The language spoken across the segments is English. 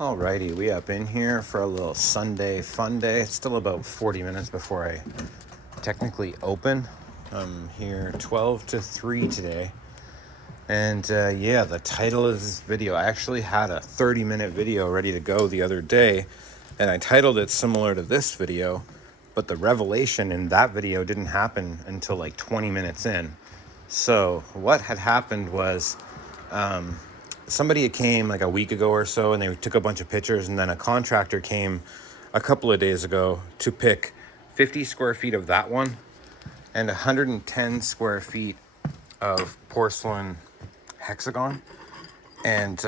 Alrighty, we up in here for a little Sunday fun day. It's still about 40 minutes before I technically open. I'm here 12 to 3 today. And yeah, the title of this video, I actually had a 30-minute video ready to go the other day, and I titled it similar to this video, but the revelation in that video didn't happen until like 20 minutes in. So what had happened was somebody came like a week ago or so, and they took a bunch of pictures, and then a contractor came a couple of days ago to pick 50 square feet of that one and 110 square feet of porcelain hexagon. And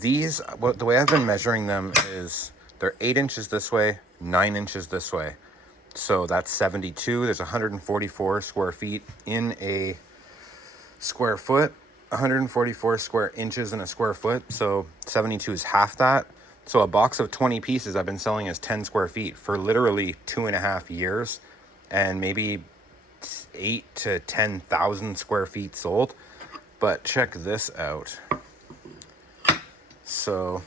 these, the way I've been measuring them is they're 8 inches this way, 9 inches this way. So that's 72. There's 144 square feet in a square foot, 144 square inches in a square foot. So 72 is half that. So a box of 20 pieces I've been selling as 10 square feet for literally 2.5 years, and maybe 8 to 10,000 square feet sold. But check this out. So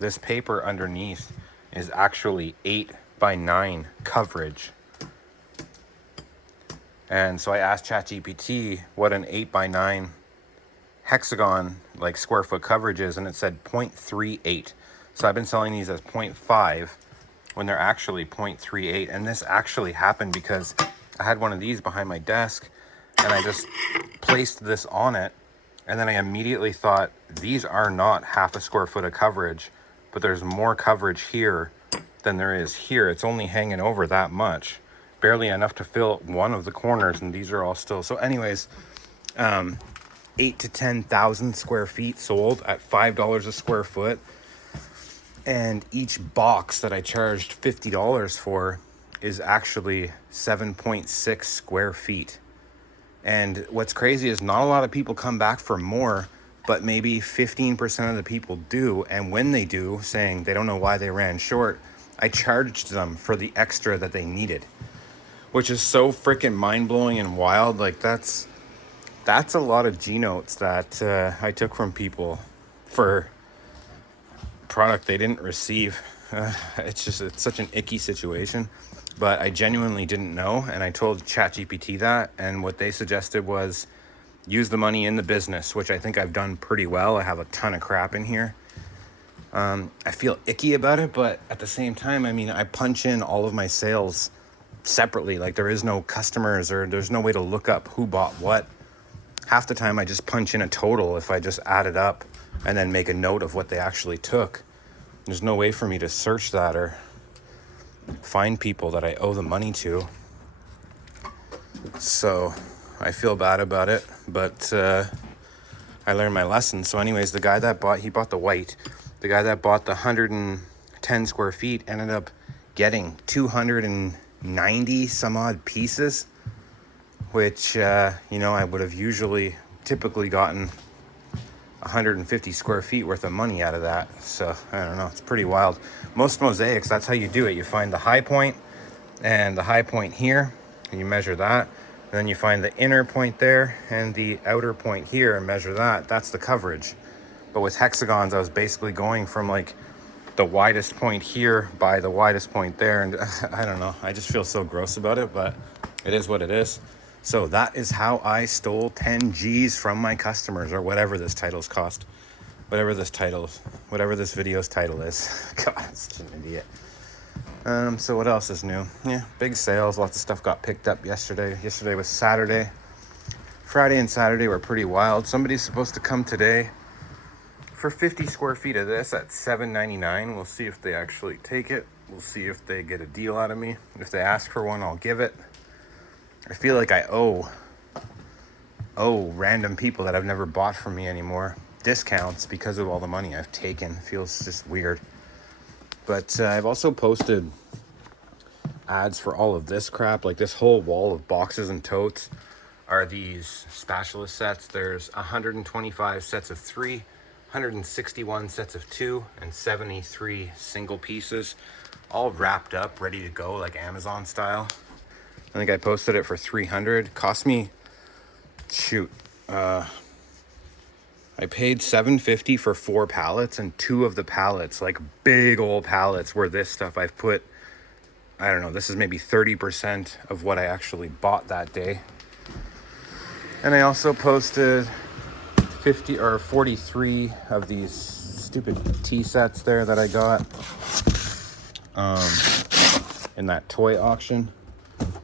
this paper underneath is actually 8 by 9 coverage. And so I asked ChatGPT what an 8 by 9 hexagon like square foot coverage is, and it said 0.38. So I've been selling these as 0.5 when they're actually 0.38. And this actually happened because I had one of these behind my desk, and I just placed this on it, and then I immediately thought, these are not half a square foot of coverage, but there's more coverage here than there is here. It's only hanging over that much, barely enough to fill one of the corners, and these are all still. So anyways, 8 to 10,000 square feet sold at $5 a square foot. And each box that I charged $50 for is actually 7.6 square feet. And what's crazy is not a lot of people come back for more, but maybe 15% of the people do. And when they do, saying they don't know why they ran short, I charged them for the extra that they needed, which is so freaking mind-blowing and wild. Like that's a lot of G notes that I took from people for product they didn't receive. It's such an icky situation, but I genuinely didn't know, and I told ChatGPT that, and what they suggested was use the money in the business, which I think I've done pretty well. I have a ton of crap in here. I feel icky about it, but at the same time, I mean, I punch in all of my sales separately. Like there is no customers, or there's no way to look up who bought what. Half the time I just punch in a total if I just add it up and then make a note of what they actually took. There's no way for me to search that or find people that I owe the money to. So I feel bad about it, but I learned my lesson. So anyways, the guy that bought the white. The guy that bought the 110 square feet ended up getting 290 some odd pieces, which, I would have typically gotten 150 square feet worth of money out of that. So I don't know, it's pretty wild. Most mosaics, that's how you do it. You find the high point and the high point here, and you measure that. And then you find the inner point there and the outer point here and measure that. That's the coverage. But with hexagons, I was basically going from like the widest point here by the widest point there. And I don't know, I just feel so gross about it, but it is what it is. So that is how I stole 10 G's from my customers, or whatever this title's cost. Whatever this video's title is. God, I'm such an idiot. So what else is new? Yeah, big sales. Lots of stuff got picked up yesterday. Yesterday was Saturday. Friday and Saturday were pretty wild. Somebody's supposed to come today for 50 square feet of this at $7.99. We'll see if they actually take it. We'll see if they get a deal out of me. If they ask for one, I'll give it. I feel like I owe random people that have never bought from me anymore discounts because of all the money I've taken. It feels just weird. But I've also posted ads for all of this crap. Like this whole wall of boxes and totes are these spatula sets. There's 125 sets of 3, 161 sets of 2, and 73 single pieces, all wrapped up, ready to go, like Amazon style. I think I posted it for $300. Cost me, shoot, I paid $7.50 for 4 pallets, and 2 of the pallets, like big old pallets, were this stuff. I've put, I don't know, this is maybe 30% of what I actually bought that day. And I also posted 50 or 43 of these stupid tea sets there that I got in that toy auction,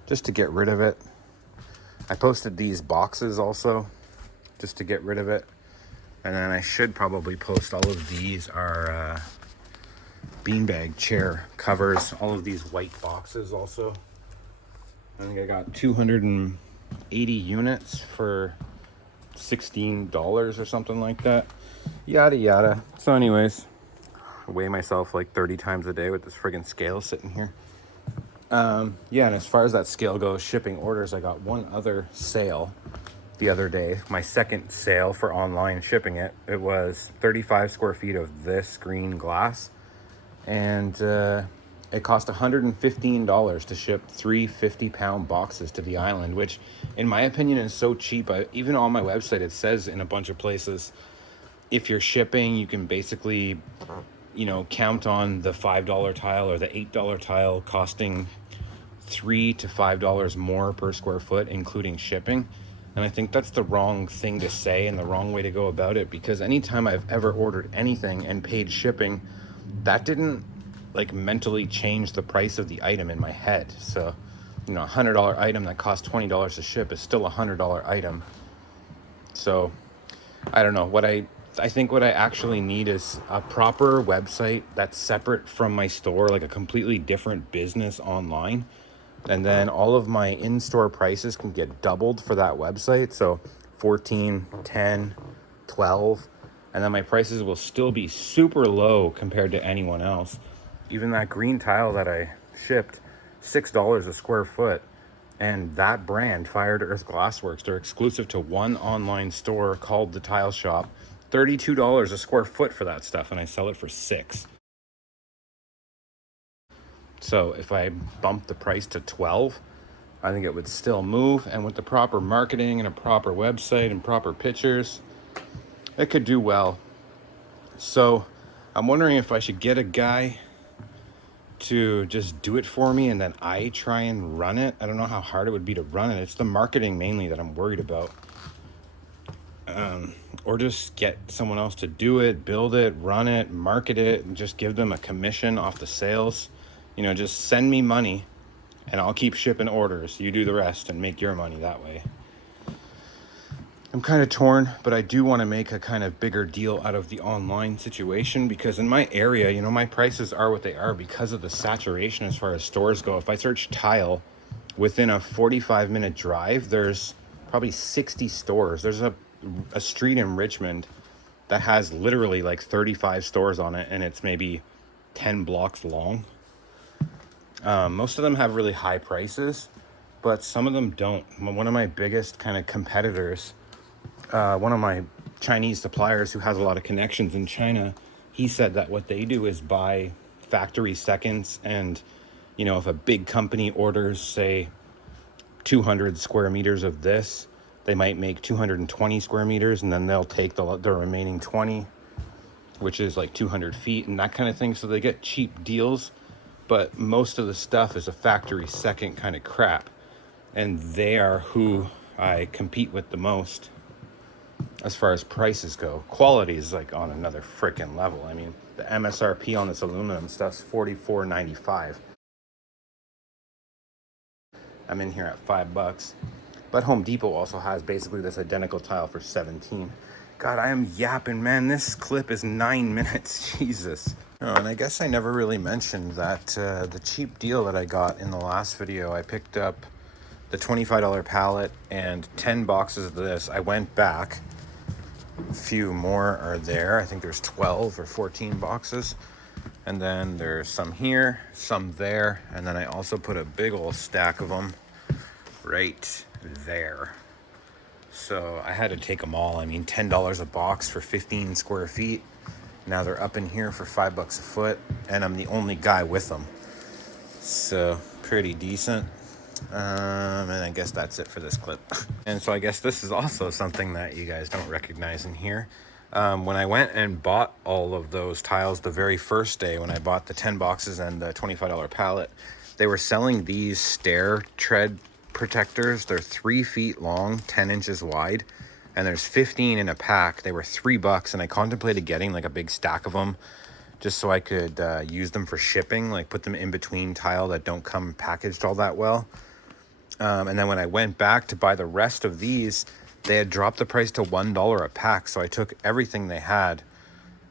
just to get rid of it. I posted these boxes also just to get rid of it. And then I should probably post all of these are beanbag chair covers, all of these white boxes also. I think I got 280 units for $16 or something like that. Yada yada. So anyways, I weigh myself like 30 times a day with this friggin' scale sitting here. Yeah, and as far as that scale goes, shipping orders, I got one other sale the other day. My second sale for online shipping it. It was 35 square feet of this green glass. And it cost $115 to ship 3 50-pound boxes to the island, which in my opinion is so cheap. Even on my website, it says in a bunch of places, if you're shipping, you can basically, you know, count on the $5 tile or the $8 tile costing $3 to $5 more per square foot, including shipping. And I think that's the wrong thing to say and the wrong way to go about it, because anytime I've ever ordered anything and paid shipping, that didn't like mentally change the price of the item in my head. So, you know, a $100 item that costs $20 to ship is still a $100 item. So I don't know, what I think what I actually need is a proper website that's separate from my store, like a completely different business online. And then all of my in-store prices can get doubled for that website. So 14, 10, 12. And then my prices will still be super low compared to anyone else. Even that green tile that I shipped, $6 a square foot. And that brand, Fire to Earth Glassworks, they're exclusive to one online store called The Tile Shop. $32 a square foot for that stuff, and I sell it for $6. So if I bump the price to 12, I think it would still move. And with the proper marketing and a proper website and proper pictures, it could do well. So I'm wondering if I should get a guy to just do it for me and then I try and run it. I don't know how hard it would be to run it. It's the marketing mainly that I'm worried about. Or just get someone else to do it, build it, run it, market it, and just give them a commission off the sales. You know, just send me money and I'll keep shipping orders. You do the rest and make your money that way. I'm kind of torn, but I do want to make a kind of bigger deal out of the online situation, because in my area, you know, my prices are what they are because of the saturation as far as stores go. If I search tile within a 45-minute drive, there's probably 60 stores. There's a street in Richmond that has literally like 35 stores on it, and it's maybe 10 blocks long. Most of them have really high prices, but some of them don't. One of my biggest kind of competitors, one of my Chinese suppliers who has a lot of connections in China, he said that what they do is buy factory seconds. And, you know, if a big company orders, say, 200 square meters of this, they might make 220 square meters, and then they'll take the remaining 20, which is like 200 feet and that kind of thing. So they get cheap deals, but most of the stuff is a factory second kind of crap. And they are who I compete with the most as far as prices go. Quality is like on another freaking level. I mean, the MSRP on this aluminum stuff's $44.95. I'm in here at $5. But Home Depot also has basically this identical tile for $17. God, I am yapping, man. This clip is 9 minutes. Jesus. Oh, and I guess I never really mentioned that the cheap deal that I got in the last video, I picked up the $25 pallet and 10 boxes of this. I went back. A few more are there. I think there's 12 or 14 boxes. And then there's some here, some there. And then I also put a big old stack of them right there. So I had to take them all. I mean, $10 a box for 15 square feet. Now they're up in here for $5 a foot, and I'm the only guy with them. So pretty decent. And I guess that's it for this clip. And so I guess this is also something that you guys don't recognize in here. When I went and bought all of those tiles the very first day, when I bought the 10 boxes and the $25 pallet, they were selling these stair tread protectors. They're 3 feet long, 10 inches wide, and there's 15 in a pack. They were $3, and I contemplated getting like a big stack of them just so I could use them for shipping, like put them in between tile that don't come packaged all that well. And then when I went back to buy the rest of these, they had dropped the price to $1 a pack. So I took everything they had,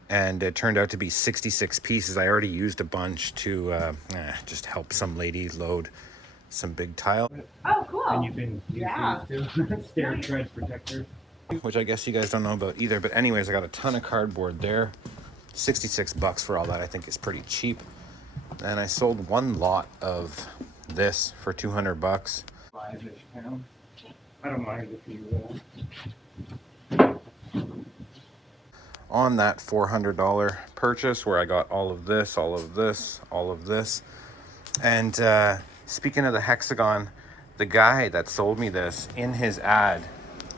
and it turned out to be 66 pieces. I already used a bunch to just help some lady load some big tile. Oh, cool. And you can use these too. Stair tread protectors. Which I guess you guys don't know about either. But anyways, I got a ton of cardboard there. 66 bucks for all that, I think is pretty cheap. And I sold one lot of this for 200 bucks. 5-ish pounds. I don't mind if you On that $400 purchase where I got all of this, all of this, all of this. And speaking of the Hexagon, the guy that sold me this, in his ad,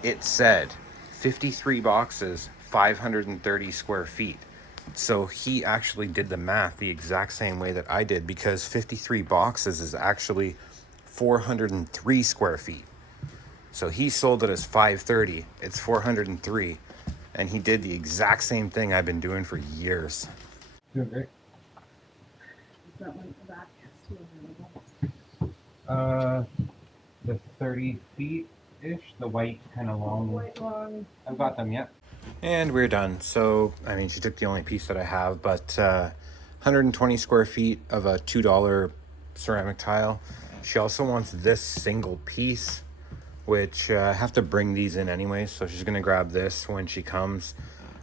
it said 53 boxes, 530 square feet. So he actually did the math the exact same way that I did, because 53 boxes is actually 403 square feet. So he sold it as 530, it's 403, and he did the exact same thing I've been doing for years. doing great. Is that one for that? Yes, still available. The 30 feet-ish, the white kind of long. White long. I've got them yet. And we're done. So, I mean, she took the only piece that I have, but 120 square feet of a $2 ceramic tile. She also wants this single piece, which I have to bring these in anyway. So she's gonna grab this when she comes.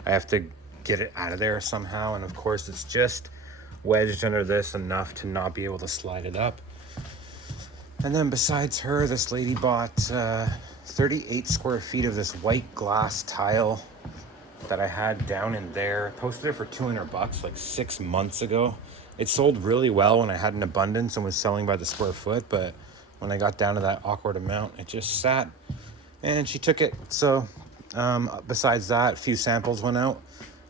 I have to get it out of there somehow. And of course it's just wedged under this enough to not be able to slide it up. And then besides her, this lady bought 38 square feet of this white glass tile that I had down in there. Posted it for 200 bucks like 6 months ago. It sold really well when I had an abundance and was selling by the square foot, but when I got down to that awkward amount, it just sat, and she took it. So besides that, a few samples went out,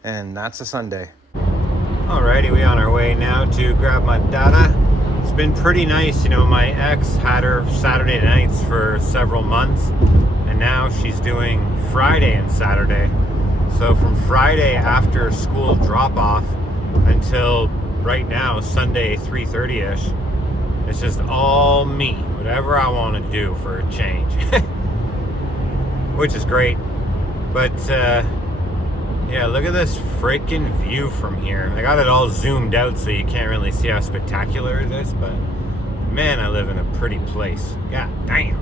and that's a Sunday. Alrighty, we on our way now to grab my data. It's been pretty nice, you know. My ex had her Saturday nights for several months, and now she's doing Friday and Saturday. So from Friday after school drop-off until right now, Sunday 3:30-ish, it's just all me, whatever I want to do for a change. Which is great. But yeah, look at this freaking view from here. I got it all zoomed out so you can't really see how spectacular it is, but man, I live in a pretty place. God damn.